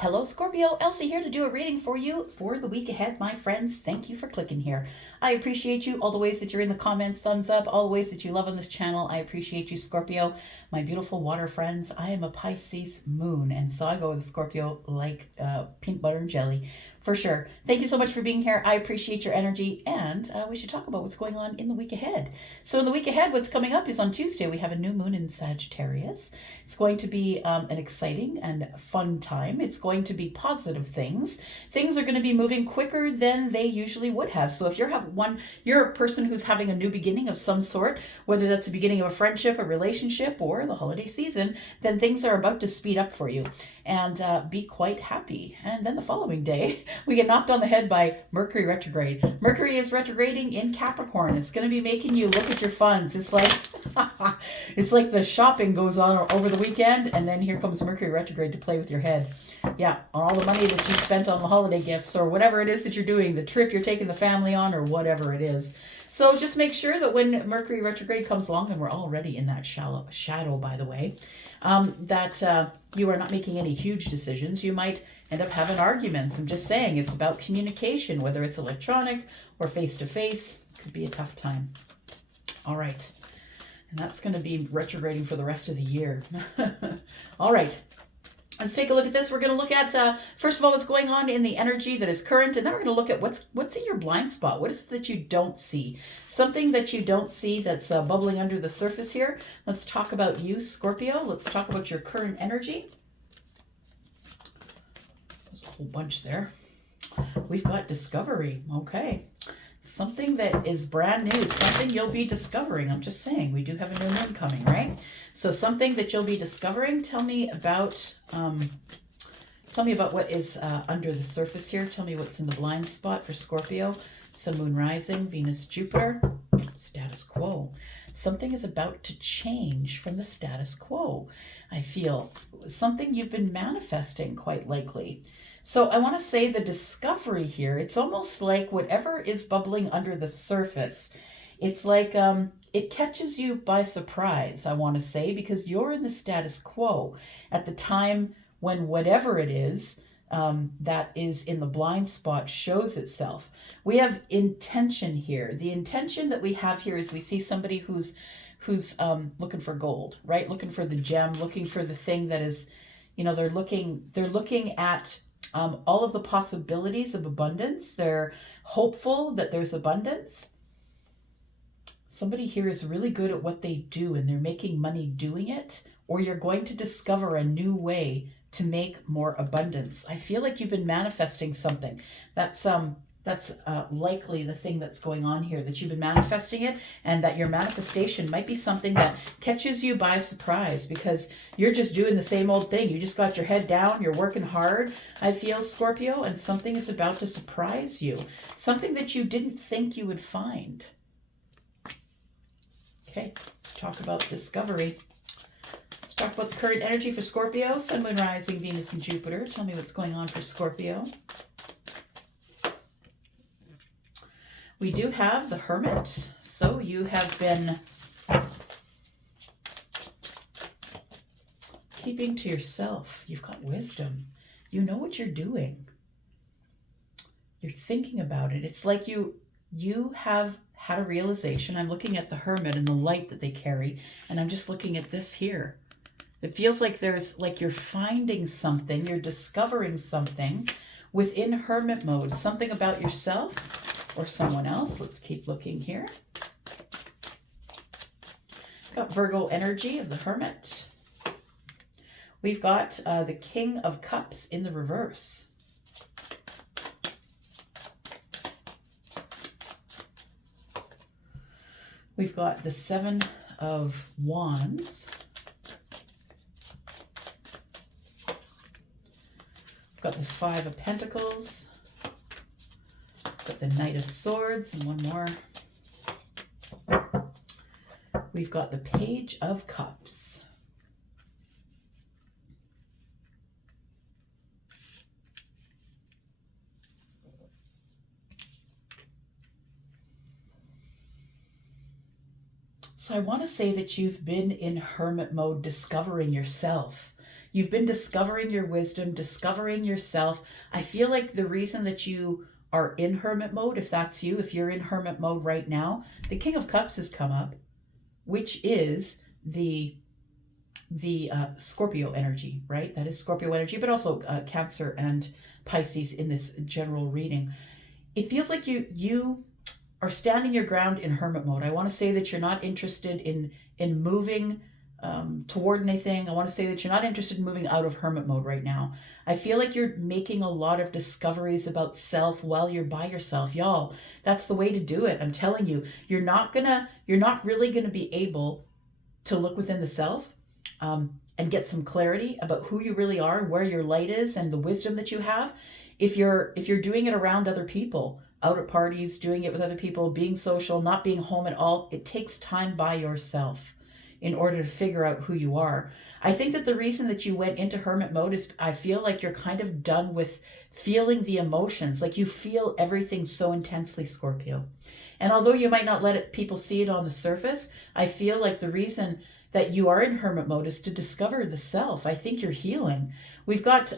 Hello, Scorpio. Elsie here to do a reading for you for the week ahead, my friends. Thank you for clicking here. I appreciate you, all the ways that you're in the comments, thumbs up, all the ways that you love on this channel. I appreciate you, Scorpio, my beautiful water friends. I am a Pisces moon, and so I go with Scorpio like peanut butter and jelly. For sure. Thank you so much for being here. I appreciate your energy, and we should talk about what's going on in the week ahead. So in the week ahead, what's coming up is on Tuesday, we have a new moon in Sagittarius. It's going to be an exciting and fun time. It's going to be positive things. Things are going to be moving quicker than they usually would have. So if you're a person who's having a new beginning of some sort, whether that's the beginning of a friendship, a relationship, or the holiday season, then things are about to speed up for you and be quite happy. And then the following day, we get knocked on the head by Mercury retrograde. Mercury is retrograding in Capricorn. It's going to be making you look at your funds. It's like it's like the shopping goes on over the weekend, and then here comes Mercury retrograde to play with your head. Yeah, on all the money that you spent on the holiday gifts or whatever it is that you're doing, the trip you're taking the family on or whatever it is. So just make sure that when Mercury retrograde comes along, and we're already in that shadow, by the way, that you are not making any huge decisions. You might end up having arguments. I'm just saying it's about communication, whether it's electronic or face-to-face. Could be a tough time. All right. And that's going to be retrograding for the rest of the year. All right. Let's take a look at this. We're going to look at, first of all, what's going on in the energy that is current, and then we're going to look at what's in your blind spot. What is it that you don't see? Something that you don't see that's bubbling under the surface here. Let's talk about you, Scorpio. Let's talk about your current energy. There's a whole bunch there. We've got discovery. Okay. Something that is brand new, something you'll be discovering. I'm just saying, we do have a new moon coming, right? So something that you'll be discovering. Tell me about what is under the surface here. Tell me what's in the blind spot for Scorpio. Sun, Moon, Rising, Venus, Jupiter, status quo. Something is about to change from the status quo. I feel something you've been manifesting quite likely. So I want to say the discovery here, it's almost like whatever is bubbling under the surface, it's like it catches you by surprise, I want to say, because you're in the status quo at the time when whatever it is that is in the blind spot shows itself. We have intention here. The intention that we have here is we see somebody who's looking for gold, right? Looking for the gem, looking for the thing that is, they're looking at all of the possibilities of abundance. They're hopeful that there's abundance. Somebody here is really good at what they do, and they're making money doing it, or you're going to discover a new way to make more abundance. I feel like you've been manifesting something. That's likely the thing that's going on here, that you've been manifesting it, and that your manifestation might be something that catches you by surprise because you're just doing the same old thing. You just got your head down, you're working hard, I feel, Scorpio, and something is about to surprise you. Something that you didn't think you would find. Okay, let's talk about discovery. Let's talk about the current energy for Scorpio. Sun, Moon, Rising, Venus, and Jupiter. Tell me what's going on for Scorpio. We do have the Hermit. So you have been keeping to yourself. You've got wisdom. You know what you're doing. You're thinking about it. It's like you have had a realization. I'm looking at the Hermit and the light that they carry, and I'm just looking at this here. It feels like you're finding something, you're discovering something within Hermit mode, something about yourself or someone else. Let's keep looking here. Got Virgo energy of the Hermit. We've got the King of Cups in the reverse. We've got the Seven of Wands. We've got the Five of Pentacles. We've got the Knight of Swords and one more. We've got the Page of Cups. So I want to say that you've been in hermit mode discovering yourself. You've been discovering your wisdom, discovering yourself. I feel like the reason that you are in hermit mode, if that's you, if you're in hermit mode right now, the King of Cups has come up, which is the Scorpio energy, right? That is Scorpio energy, but also Cancer and Pisces in this general reading. It feels like you are standing your ground in hermit mode. I want to say that you're not interested in moving toward anything. I want to say that you're not interested in moving out of hermit mode right now. I feel like you're making a lot of discoveries about self while you're by yourself. Y'all, that's the way to do it. I'm telling you, you're not really gonna be able to look within the self and get some clarity about who you really are, where your light is, and the wisdom that you have. If you're doing it around other people, out at parties, doing it with other people, being social, not being home at all, it takes time by yourself in order to figure out who you are. I think that the reason that you went into hermit mode is I feel like you're kind of done with feeling the emotions. Like you feel everything so intensely, Scorpio. And although you might not let people see it on the surface, I feel like the reason that you are in hermit mode is to discover the self. I think you're healing. We've got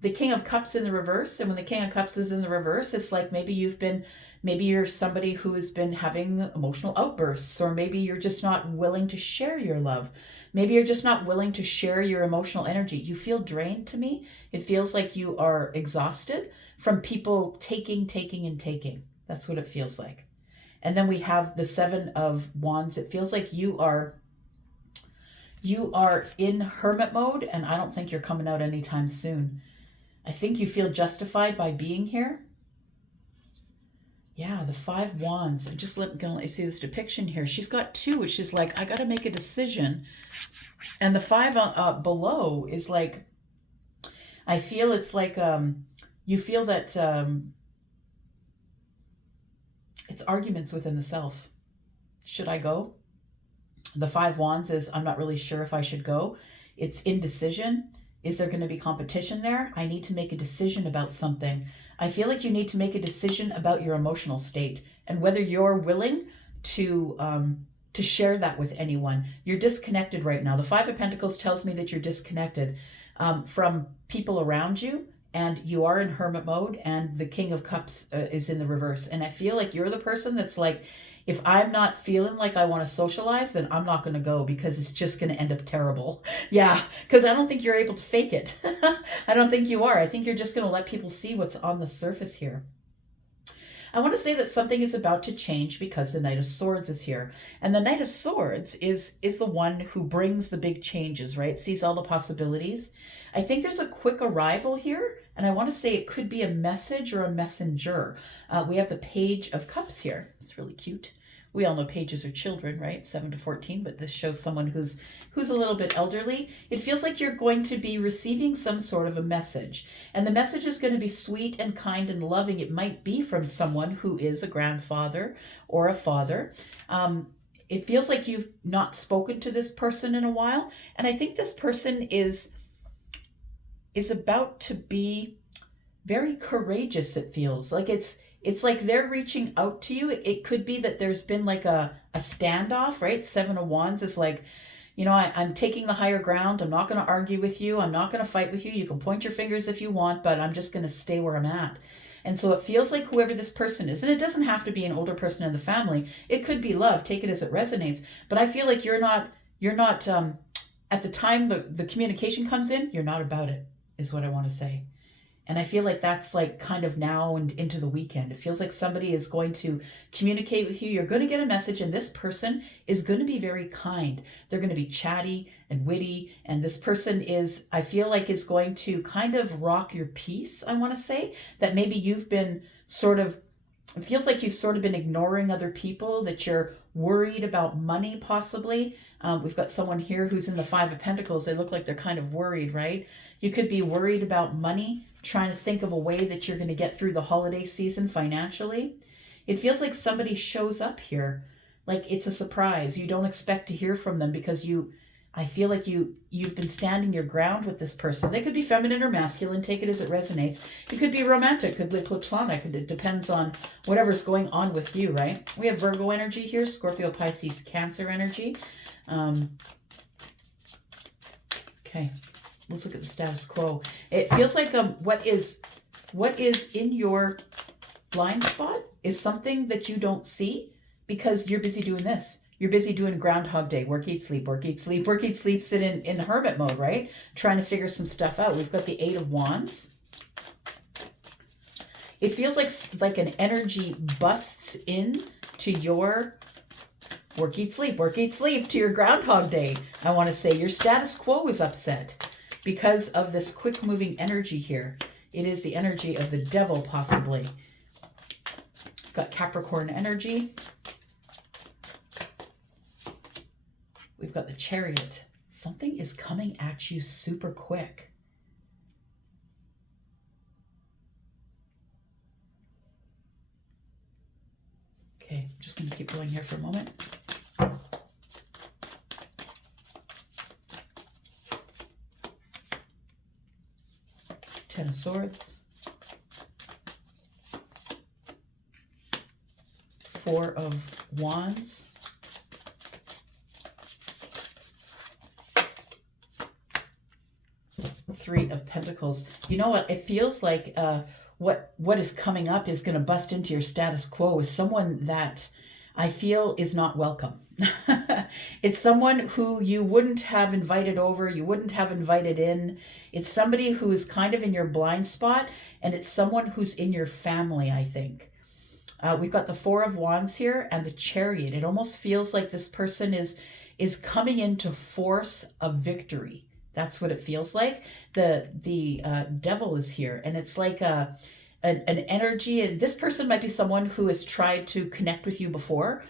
the King of Cups in the reverse. And when the King of Cups is in the reverse, it's like maybe you're somebody who has been having emotional outbursts, or maybe you're just not willing to share your love. Maybe you're just not willing to share your emotional energy. You feel drained to me. It feels like you are exhausted from people taking, and taking. That's what it feels like. And then we have the Seven of Wands. It feels like you are in hermit mode, and I don't think you're coming out anytime soon. I think you feel justified by being here. Yeah, the Five Wands. I'm just gonna let you see this depiction here. She's got two, which is like, I got to make a decision. And the five below is like, I feel it's like you feel that it's arguments within the self. Should I go? The Five Wands is, I'm not really sure if I should go. It's indecision. Is there going to be competition there? I need to make a decision about something. I feel like you need to make a decision about your emotional state and whether you're willing to share that with anyone. You're disconnected right now. The Five of Pentacles tells me that you're disconnected from people around you, and you are in hermit mode, and the King of Cups is in the reverse. And I feel like you're the person that's like, if I'm not feeling like I want to socialize, then I'm not going to go because it's just going to end up terrible. Yeah, because I don't think you're able to fake it. I don't think you are. I think you're just going to let people see what's on the surface here. I want to say that something is about to change because the Knight of Swords is here. And the Knight of Swords is the one who brings the big changes, right? Sees all the possibilities. I think there's a quick arrival here, and I want to say it could be a message or a messenger. We have the Page of Cups here. It's really cute. We all know pages are children, right? 7 to 14, but this shows someone who's a little bit elderly. It feels like you're going to be receiving some sort of a message. And the message is going to be sweet and kind and loving. It might be from someone who is a grandfather or a father. It feels like you've not spoken to this person in a while. And I think this person is about to be very courageous, it feels. Like it's like they're reaching out to you. It could be that there's been like a standoff, right? Seven of Wands is like, you know, I'm taking the higher ground. I'm not going to argue with you. I'm not going to fight with you. You can point your fingers if you want, but I'm just going to stay where I'm at. And so it feels like whoever this person is, and it doesn't have to be an older person in the family. It could be love. Take it as it resonates. But I feel like you're not at the time the communication comes in, you're not about it, is what I want to say. And I feel like that's like kind of now and into the weekend. It feels like somebody is going to communicate with you. You're going to get a message, and this person is going to be very kind. They're going to be chatty and witty. And this person I feel like is going to kind of rock your peace, I want to say. That maybe you've been it feels like you've sort of been ignoring other people, that you're worried about money possibly. We've got someone here who's in the Five of Pentacles. They look like they're kind of worried, right? You could be worried about money, trying to think of a way that you're going to get through the holiday season financially. It feels like somebody shows up here, like it's a surprise. You don't expect to hear from them because I feel like you've been standing your ground with this person. They could be feminine or masculine. Take it as it resonates. It could be romantic, could be platonic. It depends on whatever's going on with you, right? We have Virgo energy here, Scorpio, Pisces, Cancer energy. Okay. Let's look at the status quo. It feels like what is in your blind spot is something that you don't see because you're busy doing this. You're busy doing Groundhog Day, work, eat, sleep, work, eat, sleep, work, eat, sleep, sit in hermit mode, right? Trying to figure some stuff out. We've got the Eight of Wands. It feels like an energy busts in to your work, eat, sleep, to your Groundhog Day. I want to say your status quo is upset because of this quick moving energy here. It is the energy of the devil, possibly. Got Capricorn energy. We've got the Chariot. Something is coming at you super quick. Okay, I'm just going to keep going here for a moment. Ten of Swords. Four of Wands. Three of Pentacles. You know what? It feels like what is coming up is going to bust into your status quo is someone that I feel is not welcome. It's someone who you wouldn't have invited over, you wouldn't have invited in. It's somebody who is kind of in your blind spot, and it's someone who's in your family, I think. We've got the Four of Wands here and the Chariot. It almost feels like this person is coming in to force a victory. That's what it feels like. The devil is here, and it's like an energy. And this person might be someone who has tried to connect with you before,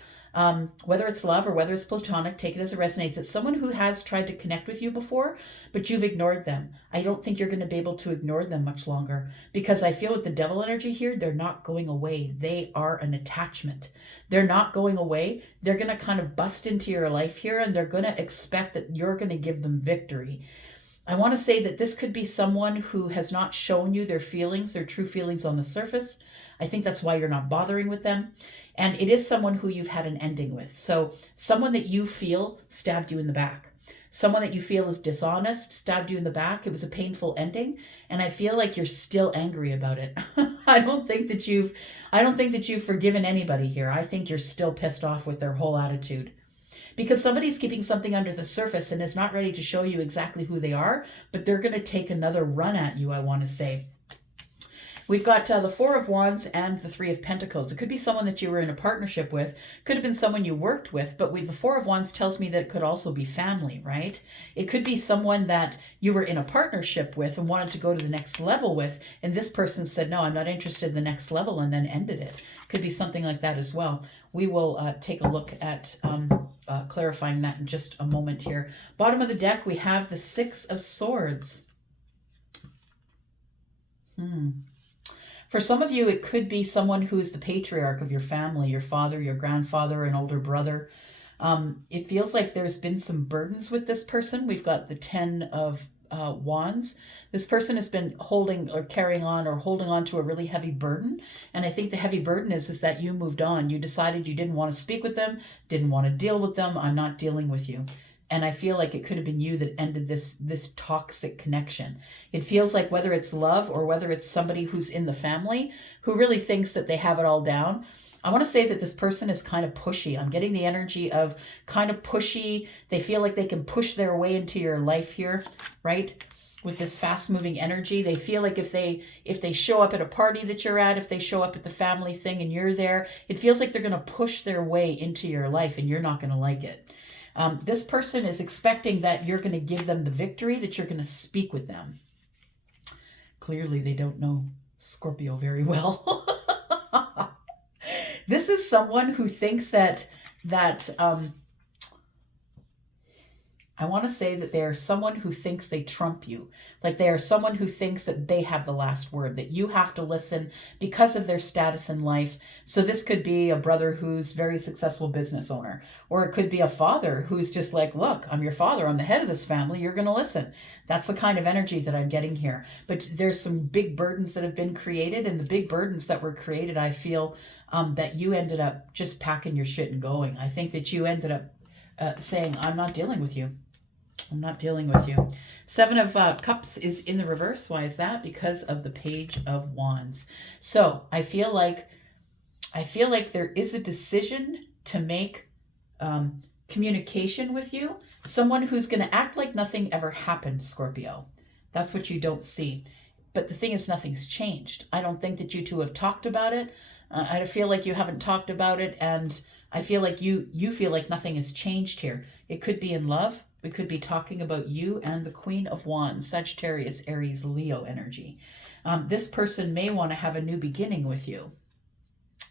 whether it's love or whether it's platonic. Take it as it resonates. It's someone who has tried to connect with you before, but you've ignored them. I don't think you're going to be able to ignore them much longer, because I feel with the devil energy here, they're not going away. They are an attachment. They're not going away. They're going to kind of bust into your life here, and they're going to expect that you're going to give them victory. I want to say that this could be someone who has not shown you their feelings, their true feelings on the surface. I think that's why you're not bothering with them. And it is someone who you've had an ending with. So someone that you feel stabbed you in the back. Someone that you feel is dishonest, stabbed you in the back. It was a painful ending. And I feel like you're still angry about it. I don't think that you've forgiven anybody here. I think you're still pissed off with their whole attitude. Because somebody's keeping something under the surface and is not ready to show you exactly who they are, but they're going to take another run at you, I want to say. We've got the Four of Wands and the Three of Pentacles. It could be someone that you were in a partnership with. Could have been someone you worked with, but the Four of Wands tells me that it could also be family, right? It could be someone that you were in a partnership with and wanted to go to the next level with, and this person said, no, I'm not interested in the next level, and then ended it. Could be something like that as well. We will take a look at clarifying that in just a moment here. Bottom of the deck, we have the Six of Swords. For some of you, it could be someone who is the patriarch of your family, your father, your grandfather, an older brother. It feels like there's been some burdens with this person. We've got the Ten of Wands. This person has been holding or carrying on or holding on to a really heavy burden. And I think the heavy burden is that you moved on. You decided you didn't want to speak with them, didn't want to deal with them. I'm not dealing with you. And I feel like it could have been you that ended this toxic connection. It feels like whether it's love or whether it's somebody who's in the family who really thinks that they have it all down. I want to say that this person is kind of pushy. I'm getting the energy of kind of pushy. They feel like they can push their way into your life here, right? With this fast moving energy, they feel like if they show up at a party that you're at, if they show up at the family thing and you're there, it feels like they're going to push their way into your life and you're not going to like it. This person is expecting that you're going to give them the victory, that you're going to speak with them. Clearly, they don't know Scorpio very well. This is someone who thinks that I want to say that they are someone who thinks they trump you. Like they are someone who thinks that they have the last word, that you have to listen because of their status in life. So this could be a brother who's very successful business owner, or it could be a father who's just like, look, I'm your father, I'm the head of this family, you're going to listen. That's the kind of energy that I'm getting here. But there's some big burdens that have been created, and the big burdens that were created, I feel that you ended up just packing your shit and going. I think that you ended up saying, I'm not dealing with you. I'm not dealing with you. Seven of Cups is in the reverse. Why is that? Because of the Page of Wands. So I feel like there is a decision to make, communication with you. Someone who's going to act like nothing ever happened, Scorpio. That's what you don't see. But the thing is, nothing's changed. I don't think that you two have talked about it. I feel like you haven't talked about it, and I feel like you feel like nothing has changed here. It could be in love. We could be talking about you and the Queen of Wands, Sagittarius, Aries, Leo energy. This person may want to have a new beginning with you,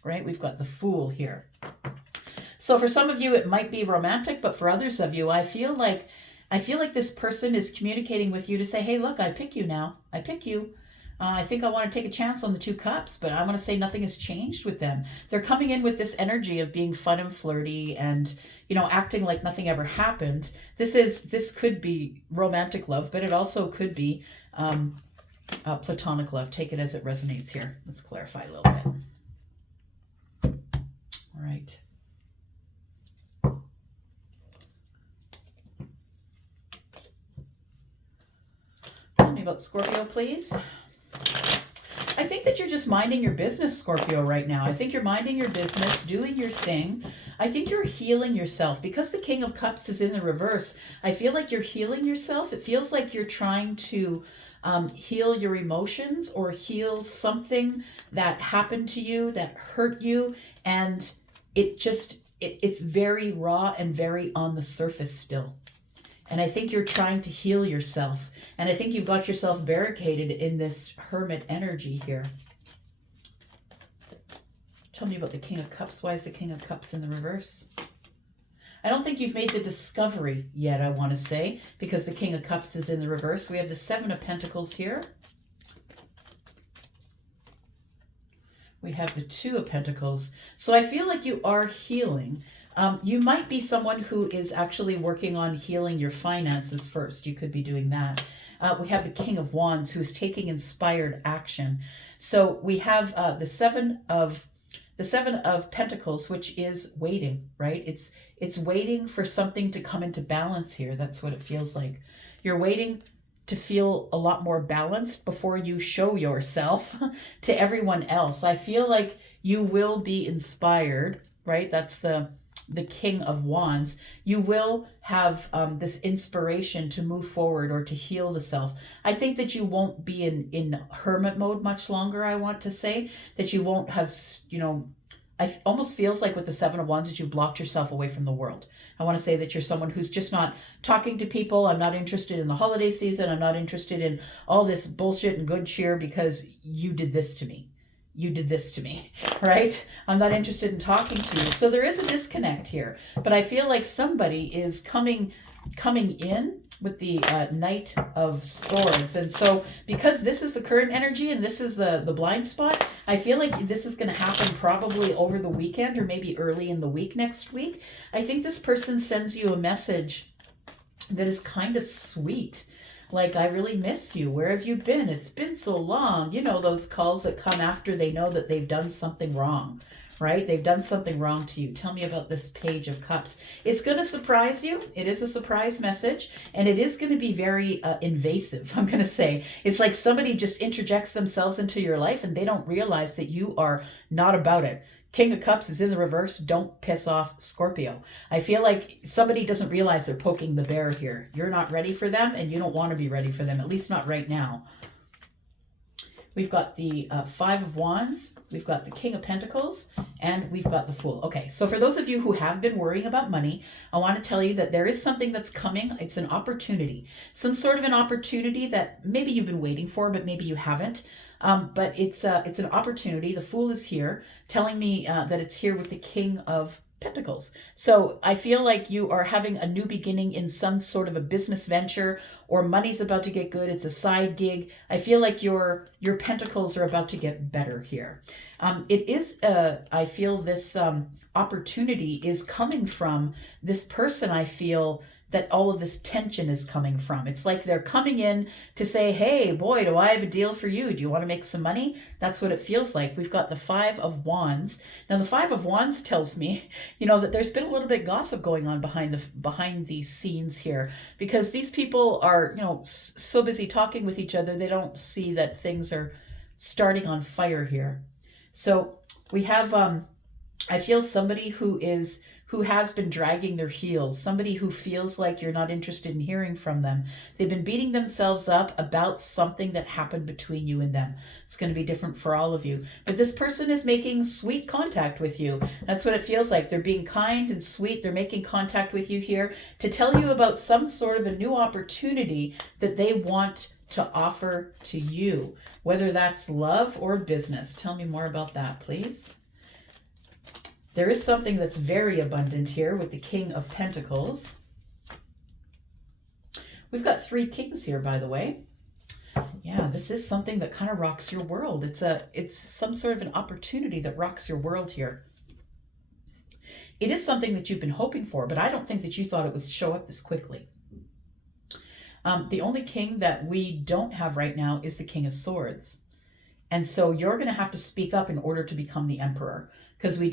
right? We've got the Fool here. So for some of you, it might be romantic, but for others of you, I feel like this person is communicating with you to say, hey, look, I pick you now. I pick you. I think I want to take a chance on the 2 cups, but I want to say nothing has changed with them. They're coming in with this energy of being fun and flirty and, acting like nothing ever happened. This could be romantic love, but it also could be platonic love. Take it as it resonates here. Let's clarify a little bit. All right. Tell me about Scorpio, please. I think that you're just minding your business, Scorpio, right now. I think you're minding your business, doing your thing. I think you're healing yourself. Because the King of Cups is in the reverse, I feel like you're healing yourself. It feels like you're trying to heal your emotions or heal something that happened to you, that hurt you, and it's very raw and very on the surface still. And I think you're trying to heal yourself. And I think you've got yourself barricaded in this Hermit energy here. Tell me about the King of Cups. Why is the King of Cups in the reverse? I don't think you've made the discovery yet, I want to say, because the King of Cups is in the reverse. We have the 7 of Pentacles here. We have the 2 of Pentacles. So I feel like you are healing. You might be someone who is actually working on healing your finances first. You could be doing that. We have the King of Wands who is taking inspired action. So we have the 7 of Pentacles, which is waiting, right? It's waiting for something to come into balance here. That's what it feels like. You're waiting to feel a lot more balanced before you show yourself to everyone else. I feel like you will be inspired, right? That's the King of Wands. You will have this inspiration to move forward or to heal the self. I think that you won't be in hermit mode much longer. I want to say that you won't have, I almost feels like with the 7 of Wands that you've blocked yourself away from the world. I want to say that you're someone who's just not talking to people. I'm not interested in the holiday season. I'm not interested in all this bullshit and good cheer because you did this to me. You did this to me, right? I'm not interested in talking to you. So there is a disconnect here, but I feel like somebody is coming in with the Knight of Swords. And so because this is the current energy and this is the blind spot, I feel like this is going to happen probably over the weekend or maybe early in the week next week. I think this person sends you a message that is kind of sweet. Like, I really miss you. Where have you been? It's been so long. You know, those calls that come after they know that they've done something wrong, right? They've done something wrong to you. Tell me about this Page of Cups. It's going to surprise you. It is a surprise message, and it is going to be very invasive, I'm going to say. It's like somebody just interjects themselves into your life, and they don't realize that you are not about it. King of Cups is in the reverse. Don't piss off Scorpio. I feel like somebody doesn't realize they're poking the bear here. You're not ready for them, and you don't want to be ready for them, at least not right now. We've got the 5 of Wands, we've got the King of Pentacles, and we've got the Fool. Okay, so for those of you who have been worrying about money, I want to tell you that there is something that's coming. It's an opportunity, some sort of an opportunity that maybe you've been waiting for, but maybe you haven't. But it's an opportunity. The Fool is here, telling me that it's here with the King of Pentacles. So I feel like you are having a new beginning in some sort of a business venture, or money's about to get good. It's a side gig. I feel like your pentacles are about to get better here. It is, I feel this opportunity is coming from this person, I feel, that all of this tension is coming from. It's like they're coming in to say, hey, boy, do I have a deal for you? Do you want to make some money? That's what it feels like. We've got the Five of Wands. Now, the Five of Wands tells me, that there's been a little bit gossip going on behind these scenes here, because these people are, so busy talking with each other, they don't see that things are starting on fire here. So we have, I feel somebody who has been dragging their heels, somebody who feels like you're not interested in hearing from them. They've been beating themselves up about something that happened between you and them. It's going to be different for all of you. But this person is making sweet contact with you. That's what it feels like. They're being kind and sweet. They're making contact with you here to tell you about some sort of a new opportunity that they want to offer to you, whether that's love or business. Tell me more about that, please. There is something that's very abundant here with the King of Pentacles. We've got 3 kings here, by the way. Yeah, this is something that kind of rocks your world. It's some sort of an opportunity that rocks your world here. It is something that you've been hoping for, but I don't think that you thought it would show up this quickly. The only king that we don't have right now is the King of Swords. And so you're going to have to speak up in order to become the Emperor. Because we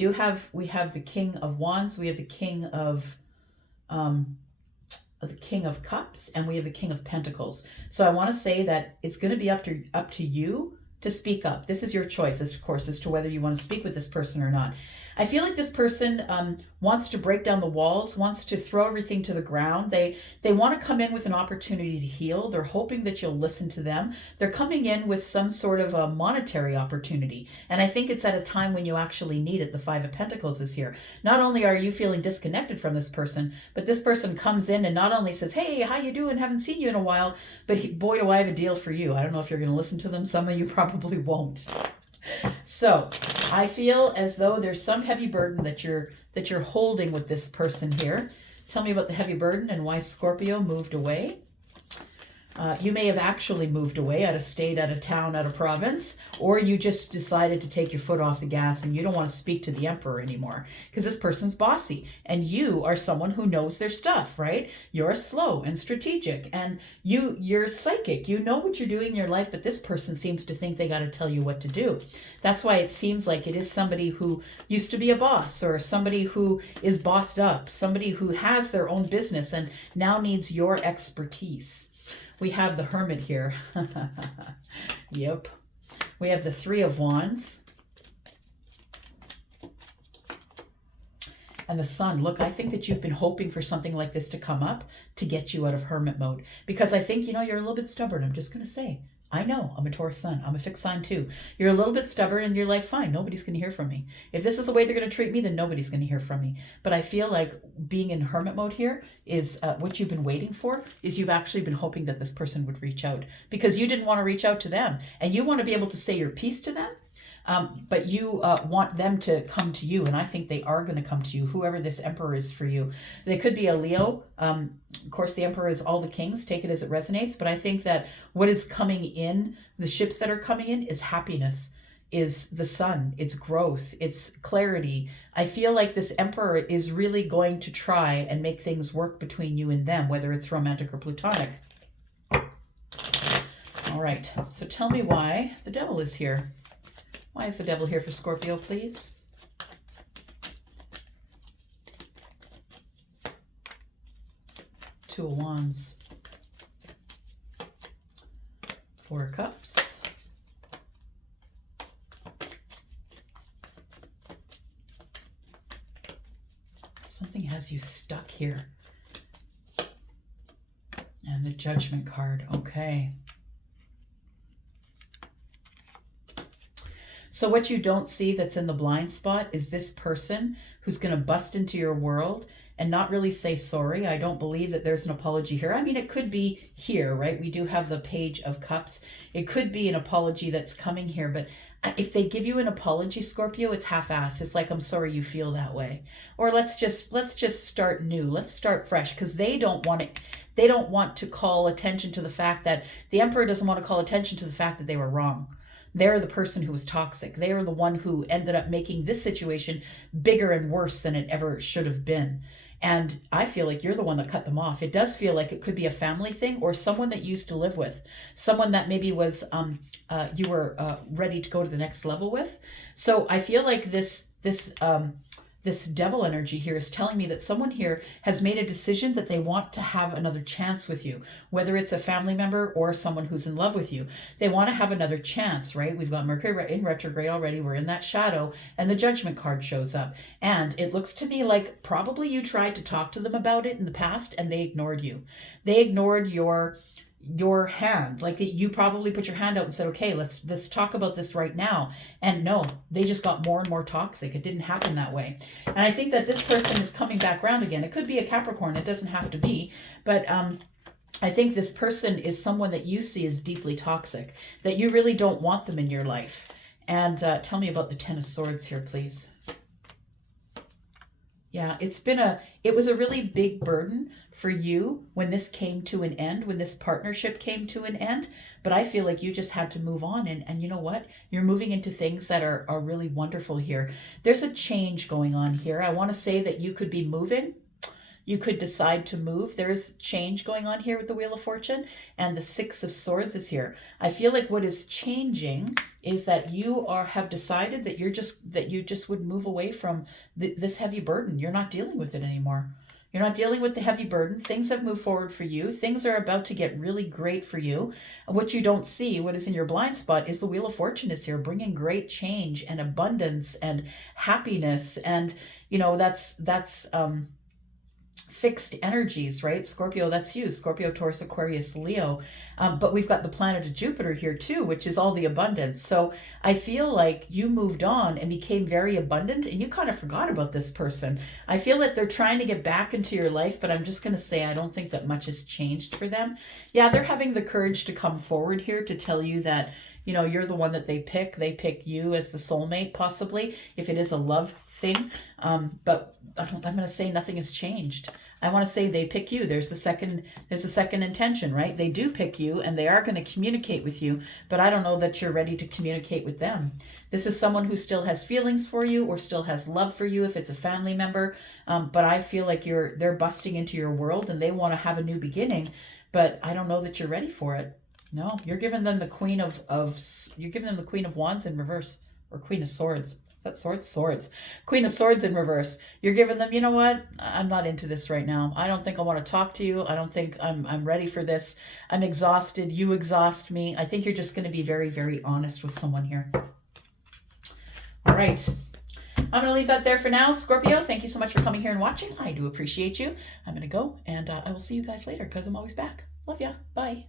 have the King of Wands, we have the King of Cups, and we have the King of Pentacles. So I want to say that it's going to be up to you to speak up. This is your choice, of course, as to whether you want to speak with this person or not. I feel like this person wants to break down the walls, wants to throw everything to the ground. They want to come in with an opportunity to heal. They're hoping that you'll listen to them. They're coming in with some sort of a monetary opportunity. And I think it's at a time when you actually need it. The Five of Pentacles is here. Not only are you feeling disconnected from this person, but this person comes in and not only says, hey, how you doing? Haven't seen you in a while, but boy, do I have a deal for you. I don't know if you're going to listen to them. Some of you probably won't. So I feel as though there's some heavy burden that you're holding with this person here. Tell me about the heavy burden and why Scorpio moved away. You may have actually moved away, out of state, out of town, out of province, or you just decided to take your foot off the gas and you don't want to speak to the Emperor anymore because this person's bossy and you are someone who knows their stuff, right? You're slow and strategic and you're psychic. You know what you're doing in your life, but this person seems to think they got to tell you what to do. That's why it seems like it is somebody who used to be a boss or somebody who is bossed up, somebody who has their own business and now needs your expertise. We have the Hermit here. Yep. We have the Three of Wands. And the Sun. Look, I think that you've been hoping for something like this to come up to get you out of hermit mode. Because I think, you're a little bit stubborn. I'm just going to say. I know. I'm a Taurus Sun. I'm a fixed sign too. You're a little bit stubborn and you're like, fine, nobody's going to hear from me. If this is the way they're going to treat me, then nobody's going to hear from me. But I feel like being in hermit mode here is what you've been waiting for, is you've actually been hoping that this person would reach out because you didn't want to reach out to them and you want to be able to say your piece to them. But you want them to come to you, and I think they are going to come to you, whoever this Emperor is for you. They could be a Leo. Of course, the Emperor is all the kings. Take it as it resonates. But I think that what is coming in, the ships that are coming in, is happiness, is the sun, it's growth, it's clarity. I feel like this Emperor is really going to try and make things work between you and them, whether it's romantic or platonic. All right, so tell me why the Devil is here. Why is the Devil here for Scorpio, please? Two of Wands. Four of Cups. Something has you stuck here. And the Judgment card. Okay. So what you don't see that's in the blind spot is this person who's going to bust into your world and not really say sorry. I don't believe that there's an apology here. I mean, it could be here, right? We do have the Page of Cups. It could be an apology that's coming here, but if they give you an apology, Scorpio, it's half-assed. It's like, I'm sorry you feel that way. Or let's just start new. Let's start fresh, because they don't want it. They don't want to call attention to the fact that the Emperor doesn't want to call attention to the fact that they were wrong. They're the person who was toxic. They are the one who ended up making this situation bigger and worse than it ever should have been. And I feel like you're the one that cut them off. It does feel like it could be a family thing or someone that you used to live with, someone that maybe was you were ready to go to the next level with. So I feel like this devil energy here is telling me that someone here has made a decision that they want to have another chance with you, whether it's a family member or someone who's in love with you. They want to have another chance, right? We've got Mercury in retrograde already. We're in that shadow, and the Judgment card shows up. And it looks to me like probably you tried to talk to them about it in the past and they ignored you. They ignored your hand, like that you probably put your hand out and said, okay, let's talk about this right now. And no, they just got more and more toxic. It didn't happen that way. And I think that this person is coming back around again. It could be a Capricorn, it doesn't have to be, but I think this person is someone that you see as deeply toxic, that you really don't want them in your life. And tell me about the Ten of Swords here, please. Yeah, it was a really big burden for you when this came to an end, when this partnership came to an end. But I feel like you just had to move on. And you know what? You're moving into things that are really wonderful here. There's a change going on here. I want to say that you could be moving. You could decide to move. There's change going on here with the Wheel of Fortune, and the Six of Swords is here. I feel like what is changing is that you have decided that you just would move away from this heavy burden. You're not dealing with it anymore. You're not dealing with the heavy burden. Things have moved forward for you. Things are about to get really great for you. What you don't see, what is in your blind spot, is the Wheel of Fortune is here, bringing great change and abundance and happiness. And that's fixed energies, right? Scorpio, that's you. Scorpio, Taurus, Aquarius, Leo. But we've got the planet of Jupiter here too, which is all the abundance. So I feel like you moved on and became very abundant and you kind of forgot about this person. I feel that they're trying to get back into your life, but I'm just going to say I don't think that much has changed for them. Yeah, they're having the courage to come forward here to tell you that you're the one that they pick. They pick you as the soulmate, possibly, if it is a love thing. But I'm going to say nothing has changed. I want to say they pick you. There's a second intention, right? They do pick you and they are going to communicate with you, but I don't know that you're ready to communicate with them. This is someone who still has feelings for you or still has love for you if it's a family member. But I feel like they're busting into your world and they want to have a new beginning, but I don't know that you're ready for it. No, you're giving them the Queen of Wands in reverse, or Queen of Swords. Is that swords? Swords. Queen of Swords in reverse. You're giving them, you know what? I'm not into this right now. I don't think I want to talk to you. I don't think I'm ready for this. I'm exhausted. You exhaust me. I think you're just going to be very, very honest with someone here. All right. I'm going to leave that there for now. Scorpio, thank you so much for coming here and watching. I do appreciate you. I'm going to go, and I will see you guys later because I'm always back. Love ya. Bye.